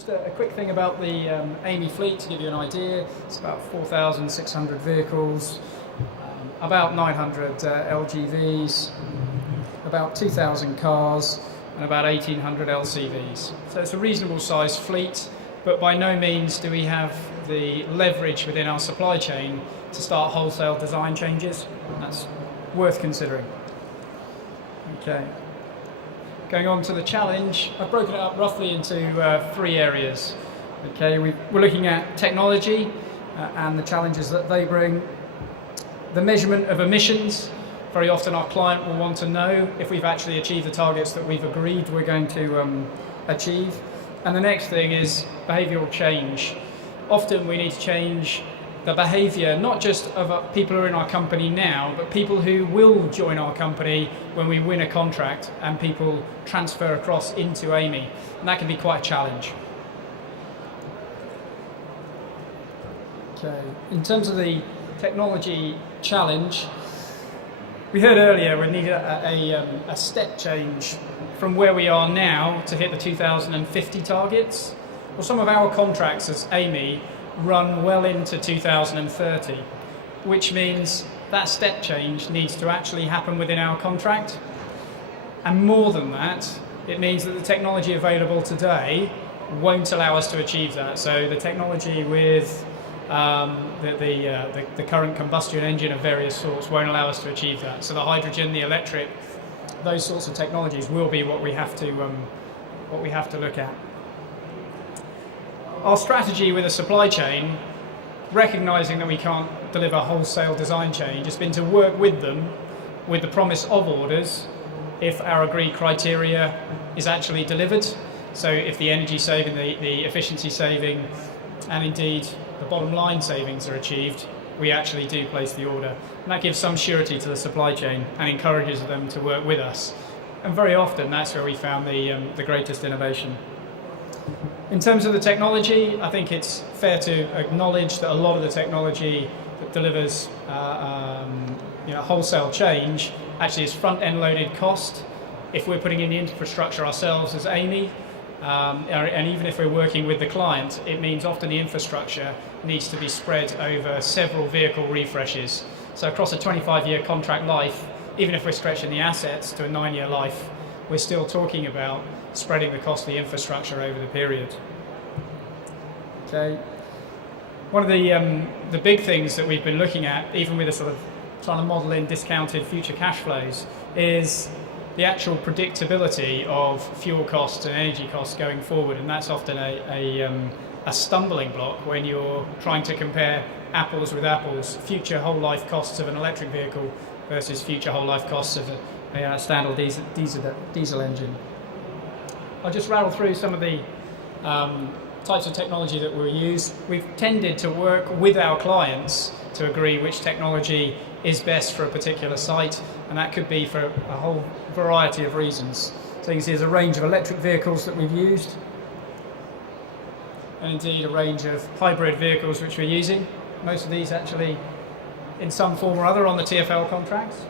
Just a quick thing about the Amy fleet to give you an idea. It's about 4,600 vehicles, about 900 LGVs, about 2,000 cars, and about 1,800 LCVs. So it's a reasonable sized fleet, but by no means do we have the leverage within our supply chain to start wholesale design changes. That's worth considering. Okay. Going on to the challenge, I've broken it up roughly into 3 areas. Okay, we're looking at technology and the challenges that they bring. The measurement of emissions. Very often our client will want to know if we've actually achieved the targets that we've agreed we're going to achieve. And the next thing is behavioural change. Often we need to change the behaviour, not just of people who are in our company now, but people who will join our company when we win a contract and people transfer across into Amy. And that can be quite a challenge. Okay, in terms of the technology challenge, we heard earlier we need a step change from where we are now to hit the 2050 targets. Well, some of our contracts as Amy run well into 2030, which means that step change needs to actually happen within our contract. And more than that, it means that the technology available today won't allow us to achieve that. So the technology with the current combustion engine of various sorts won't allow us to achieve that. So the hydrogen, the electric, those sorts of technologies will be what we have to look at. Our strategy with a supply chain, recognising that we can't deliver wholesale design change, has been to work with them with the promise of orders if our agreed criteria is actually delivered. So if the energy saving, the efficiency saving, and indeed the bottom line savings are achieved, we actually do place the order. And that gives some surety to the supply chain and encourages them to work with us. And very often that's where we found the greatest innovation. In terms of the technology, I think it's fair to acknowledge that a lot of the technology that delivers wholesale change actually is front-end loaded cost. If we're putting in the infrastructure ourselves as Amy, and even if we're working with the client, it means often the infrastructure needs to be spread over several vehicle refreshes. So across a 25-year contract life, even if we're stretching the assets to a 9-year life, we're still talking about spreading the cost of the infrastructure over the period. Okay. One of the big things that we've been looking at, even with a sort of trying to model in discounted future cash flows, is the actual predictability of fuel costs and energy costs going forward, and that's often a stumbling block when you're trying to compare apples with apples, future whole life costs of an electric vehicle versus future whole life costs of a standard diesel engine. I'll just rattle through some of the types of technology that we use. We've tended to work with our clients to agree which technology is best for a particular site, and that could be for a whole variety of reasons. So you can see there's a range of electric vehicles that we've used, and indeed a range of hybrid vehicles which we're using. Most of these actually in some form or other on the TfL contracts.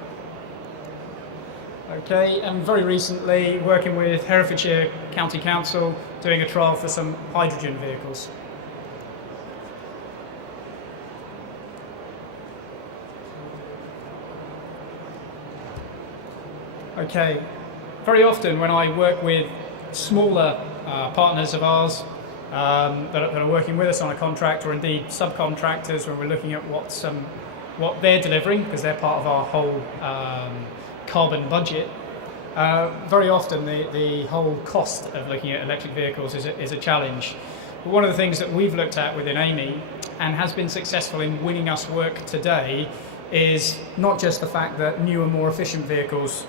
Okay, and very recently working with Herefordshire County Council doing a trial for some hydrogen vehicles. Okay, very often when I work with smaller partners of ours that are working with us on a contract, or indeed subcontractors, when we're looking at what they're delivering, because they're part of our whole carbon budget, very often the whole cost of looking at electric vehicles is a challenge. But one of the things that we've looked at within Amy and has been successful in winning us work today is not just the fact that newer, more efficient vehicles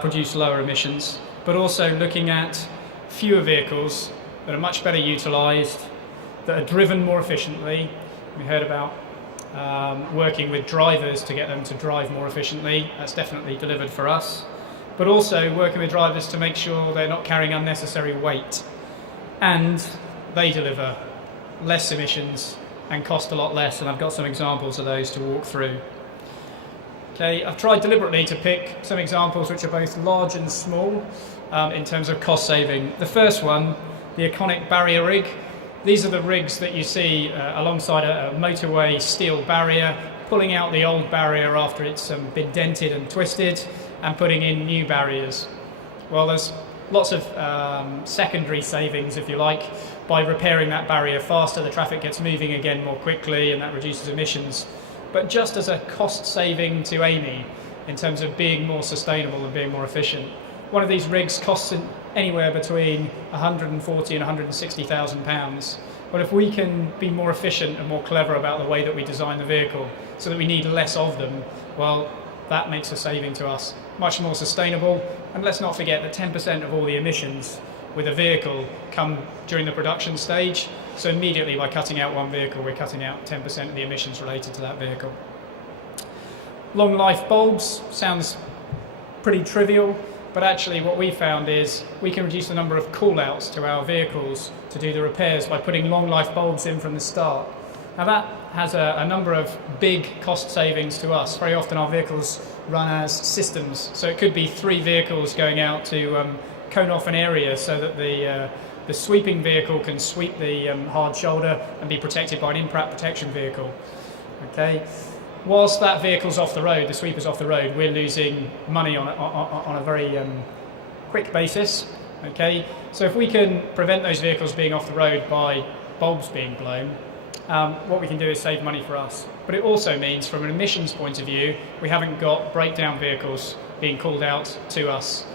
produce lower emissions, but also looking at fewer vehicles that are much better utilised, that are driven more efficiently. We heard about working with drivers to get them to drive more efficiently. That's definitely delivered for us. But also working with drivers to make sure they're not carrying unnecessary weight. And they deliver less emissions and cost a lot less, and I've got some examples of those to walk through. Okay, I've tried deliberately to pick some examples which are both large and small in terms of cost saving. The first one the iconic barrier rig. These are the rigs that you see alongside a motorway steel barrier, pulling out the old barrier after it's been dented and twisted and putting in new barriers. Well, there's lots of secondary savings, if you like, by repairing that barrier faster. The traffic gets moving again more quickly and that reduces emissions. But just as a cost saving to Amy in terms of being more sustainable and being more efficient, one of these rigs costs anywhere between 140 and 160,000 pounds. But if we can be more efficient and more clever about the way that we design the vehicle so that we need less of them, well, that makes a saving to us. Much more sustainable. And let's not forget that 10% of all the emissions with a vehicle come during the production stage. So immediately by cutting out one vehicle, we're cutting out 10% of the emissions related to that vehicle. Long life bulbs sounds pretty trivial, but actually what we found is we can reduce the number of call-outs to our vehicles to do the repairs by putting long life bulbs in from the start. Now that has a number of big cost savings to us. Very often our vehicles run as systems, so it could be 3 vehicles going out to cone off an area so that the sweeping vehicle can sweep the hard shoulder and be protected by an impact protection vehicle. Okay. Whilst that vehicle's off the road, the sweeper's off the road, we're losing money on a very quick basis. Okay, so if we can prevent those vehicles being off the road by bulbs being blown, what we can do is save money for us. But it also means, from an emissions point of view, we haven't got breakdown vehicles being called out to us.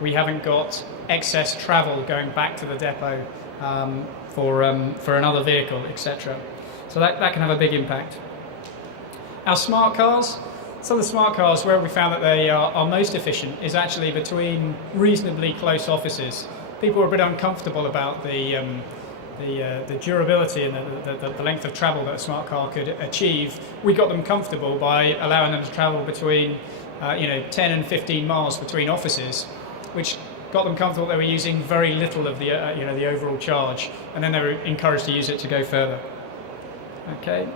We haven't got excess travel going back to the depot for another vehicle, etc. So that can have a big impact. Our smart cars, some of the smart cars where we found that they are most efficient is actually between reasonably close offices. People are a bit uncomfortable about the durability and the length of travel that a smart car could achieve. We got them comfortable by allowing them to travel between 10 and 15 miles between offices, which got them comfortable. They were using very little of the the overall charge, and then they were encouraged to use it to go further. Okay.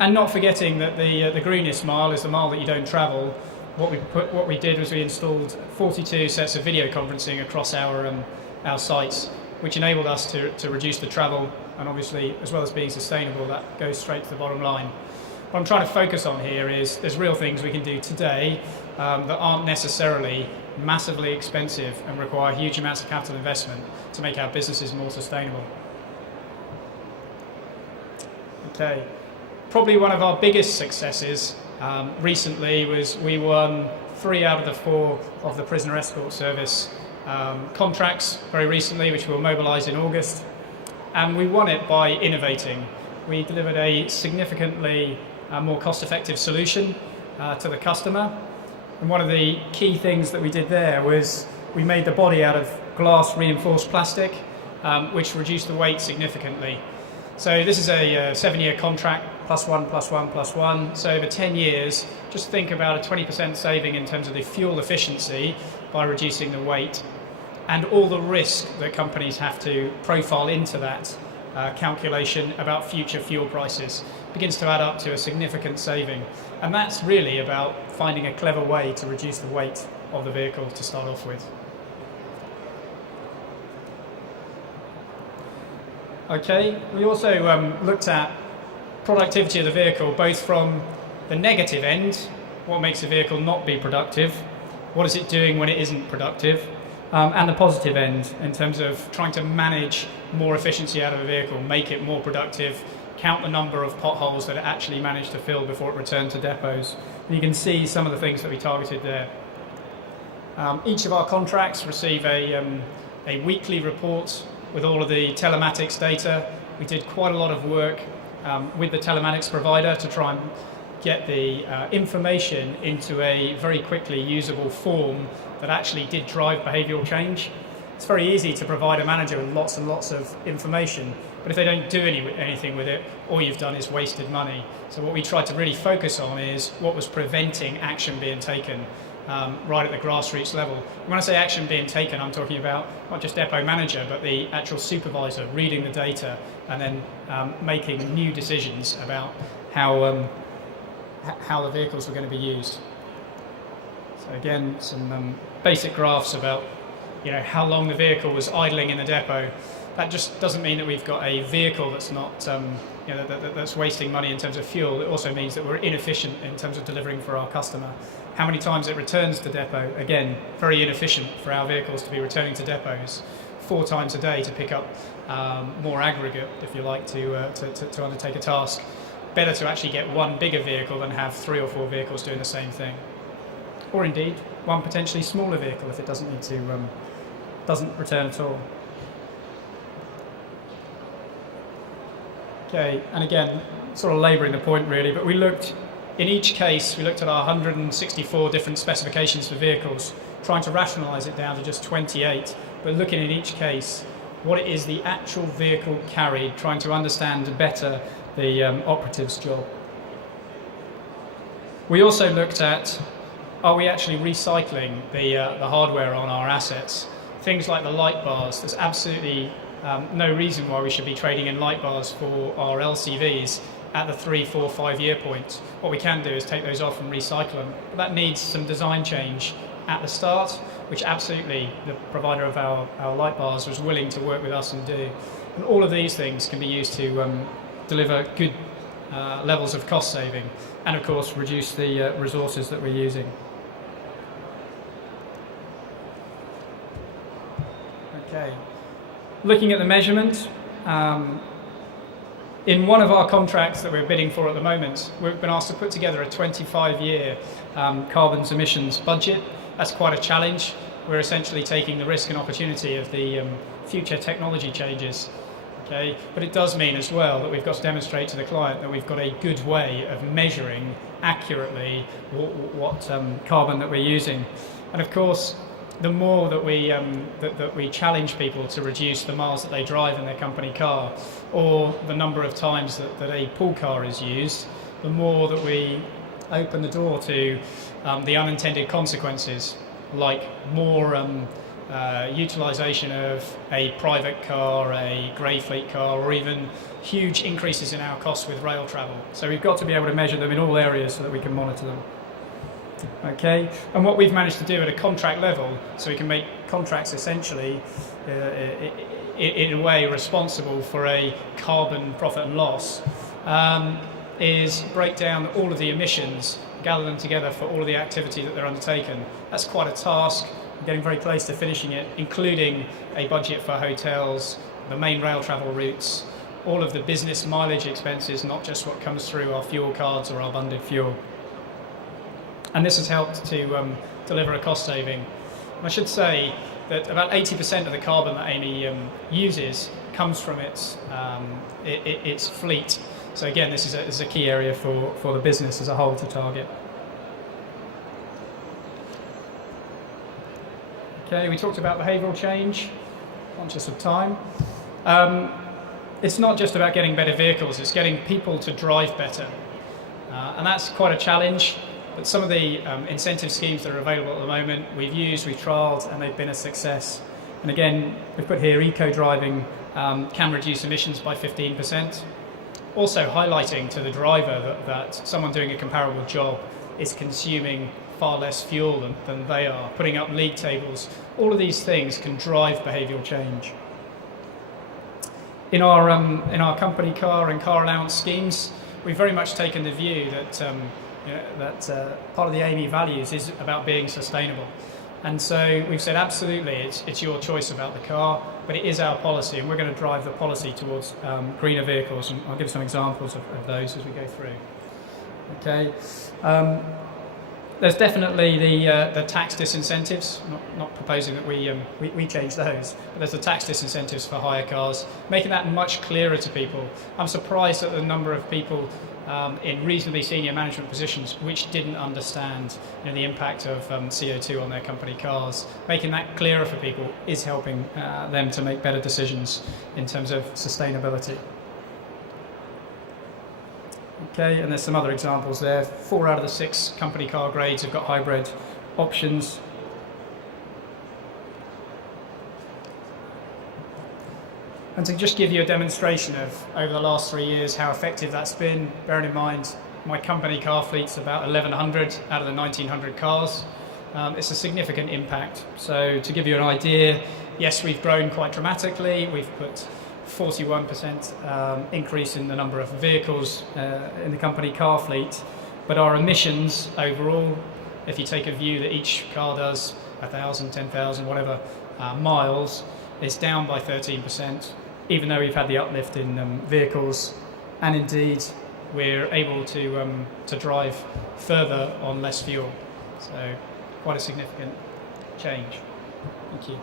And not forgetting that the greenest mile is the mile that you don't travel. What we did was we installed 42 sets of video conferencing across our sites, which enabled us to reduce the travel, and obviously, as well as being sustainable, that goes straight to the bottom line. What I'm trying to focus on here is there's real things we can do today that aren't necessarily massively expensive and require huge amounts of capital investment to make our businesses more sustainable. Okay. Probably one of our biggest successes recently was we won 3 out of the 4 of the prisoner escort service contracts very recently, which we'll mobilise in August. And we won it by innovating. We delivered a significantly more cost-effective solution to the customer. And one of the key things that we did there was we made the body out of glass reinforced plastic, which reduced the weight significantly. So this is a 7-year contract, +1, +1, +1. So over 10 years, just think about a 20% saving in terms of the fuel efficiency by reducing the weight, and all the risk that companies have to profile into that calculation about future fuel prices begins to add up to a significant saving. And that's really about finding a clever way to reduce the weight of the vehicle to start off with. Okay, we also looked at productivity of the vehicle, both from the negative end, what makes a vehicle not be productive, what is it doing when it isn't productive, and the positive end in terms of trying to manage more efficiency out of a vehicle, make it more productive, count the number of potholes that it actually managed to fill before it returned to depots. And you can see some of the things that we targeted there. Each of our contracts receive a weekly report with all of the telematics data. We did quite a lot of work with the telematics provider to try and get the information into a very quickly usable form that actually did drive behavioural change. It's very easy to provide a manager with lots and lots of information, but if they don't do anything with it, all you've done is wasted money. So what we tried to really focus on is what was preventing action being taken right at the grassroots level. And when I say action being taken, I'm talking about not just depot manager, but the actual supervisor reading the data and then making new decisions about how the vehicles were going to be used. So again, some basic graphs about how long the vehicle was idling in the depot. That just doesn't mean that we've got a vehicle that's not that's wasting money in terms of fuel. It also means that we're inefficient in terms of delivering for our customer. How many times it returns to depot? Again, very inefficient for our vehicles to be returning to depots 4 times a day to pick up more aggregate, if you like, to undertake a task. Better to actually get one bigger vehicle than have 3 or 4 vehicles doing the same thing. Or indeed, one potentially smaller vehicle if it doesn't need to, doesn't return at all. Okay, and again, sort of labouring the point really, but in each case, we looked at our 164 different specifications for vehicles, trying to rationalise it down to just 28, but looking in each case what it is the actual vehicle carried, trying to understand better the operative's job. We also looked at, are we actually recycling the hardware on our assets? Things like the light bars, there's absolutely no reason why we should be trading in light bars for our LCVs at the 3, 4, 5 year point. What we can do is take those off and recycle them. But that needs some design change at the start, which absolutely the provider of our light bars was willing to work with us and do. And all of these things can be used to deliver good levels of cost saving and of course reduce the resources that we're using. Okay, looking at the measurement, in one of our contracts that we're bidding for at the moment, we've been asked to put together a 25-year carbon emissions budget. That's quite a challenge. We're essentially taking the risk and opportunity of the future technology changes. Okay, but it does mean as well that we've got to demonstrate to the client that we've got a good way of measuring accurately what carbon that we're using. And of course, the more that we challenge people to reduce the miles that they drive in their company car, or the number of times that a pool car is used, the more that we open the door to the unintended consequences, like more utilisation of a private car, a grey fleet car, or even huge increases in our costs with rail travel. So we've got to be able to measure them in all areas so that we can monitor them. Okay, and what we've managed to do at a contract level, so we can make contracts essentially in a way responsible for a carbon profit and loss, is break down all of the emissions, gather them together for all of the activity that they're undertaken. That's quite a task. I'm getting very close to finishing it, including a budget for hotels, the main rail travel routes, all of the business mileage expenses, not just what comes through our fuel cards or our bundled fuel. And this has helped to deliver a cost saving. And I should say that about 80% of the carbon that Amy uses comes from its fleet. So again, this is a key area for the business as a whole to target. Okay, we talked about behavioural change, conscious of time. It's not just about getting better vehicles, it's getting people to drive better. And that's quite a challenge. But some of the incentive schemes that are available at the moment, we've trialled, and they've been a success. And again, we've put here eco-driving can reduce emissions by 15%. Also highlighting to the driver that someone doing a comparable job is consuming far less fuel than they are, putting up league tables. All of these things can drive behavioural change. In our company car and car allowance schemes, we've very much taken the view that part of the Amy values is about being sustainable. And so we've said absolutely it's your choice about the car, but it is our policy, and we're going to drive the policy towards greener vehicles, and I'll give some examples of those as we go through. Okay, there's definitely the tax disincentives, not proposing that we change those, but there's the tax disincentives for hire cars, making that much clearer to people. I'm surprised at the number of people in reasonably senior management positions which didn't understand the impact of CO2 on their company cars. Making that clearer for people is helping them to make better decisions in terms of sustainability. Okay, and there's some other examples there. 4 out of the 6 company car grades have got hybrid options. And to just give you a demonstration of, over the last 3 years, how effective that's been, bearing in mind my company car fleet's about 1,100 out of the 1,900 cars. it's a significant impact. So to give you an idea, yes, we've grown quite dramatically. We've put 41% increase in the number of vehicles in the company car fleet, but our emissions overall, if you take a view that each car does 1,000, 10,000, whatever miles, is down by 13%, even though we've had the uplift in vehicles, and indeed we're able to drive further on less fuel. So quite a significant change. Thank you.